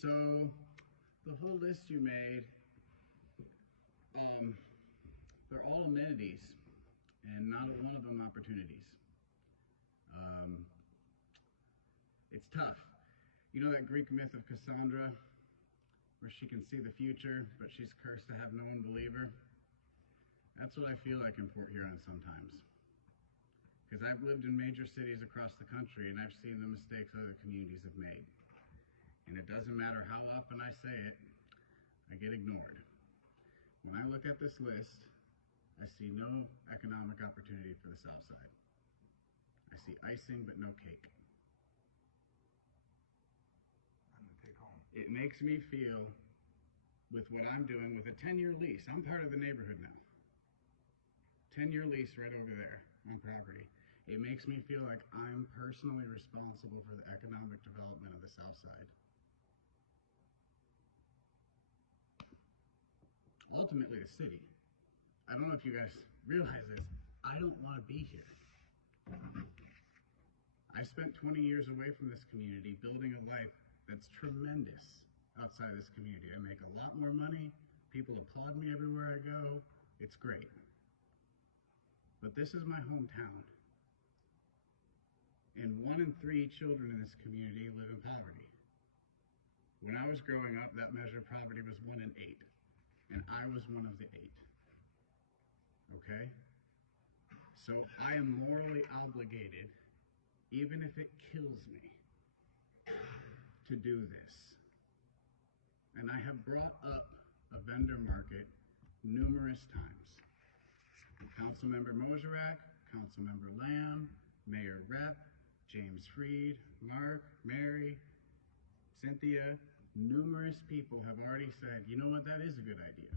So the whole list you made, they're all amenities, and not one of them opportunities. It's tough. You know that Greek myth of Cassandra, where she can see the future, but she's cursed to have no one believe her? That's what I feel like in Port Huron sometimes. Because I've lived in major cities across the country, and I've seen the mistakes other communities have made. And it doesn't matter how often I say it, I get ignored. When I look at this list, I see no economic opportunity for the South Side. I see icing, but no cake. It makes me feel, with what I'm doing with a 10-year lease, I'm part of the neighborhood now. 10-year lease right over there on property. It makes me feel like I'm personally responsible for the economic development of the South Side. Ultimately, the city. I don't know if you guys realize this. I don't want to be here. I spent 20 years away from this community building a life that's tremendous outside this community. I make a lot more money. People applaud me everywhere I go. It's great. But this is my hometown. And 1 in 3 children in this community live in poverty. When I was growing up, that measure of poverty was 1 in 8. And I was one of the 8. Okay? So I am morally obligated, even if it kills me, to do this. And I have brought up a vendor market numerous times. Councilmember Moserak, Councilmember Lamb, Mayor Rep, James Freed, Mark, Mary, Cynthia, numerous people have already said, you know what, that is a good idea.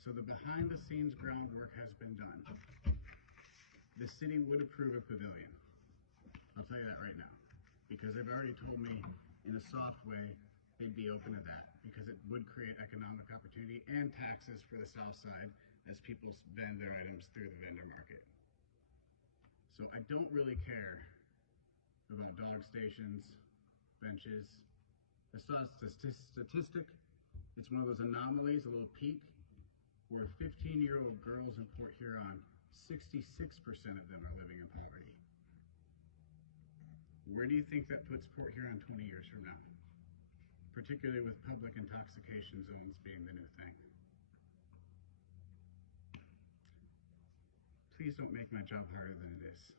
So the behind-the-scenes groundwork has been done. The city would approve a pavilion. I'll tell you that right now. Because they've already told me in a soft way they'd be open to that. Because it would create economic opportunity and taxes for the South Side as people vend their items through the vendor market. So I don't really care about dog stations, benches. I saw a statistic. It's one of those anomalies, a little peak, where 15-year-old girls in Port Huron, 66% of them are living in poverty. Where do you think that puts Port Huron 20 years from now? Particularly with public intoxication zones being the new thing. Please don't make my job harder than it is.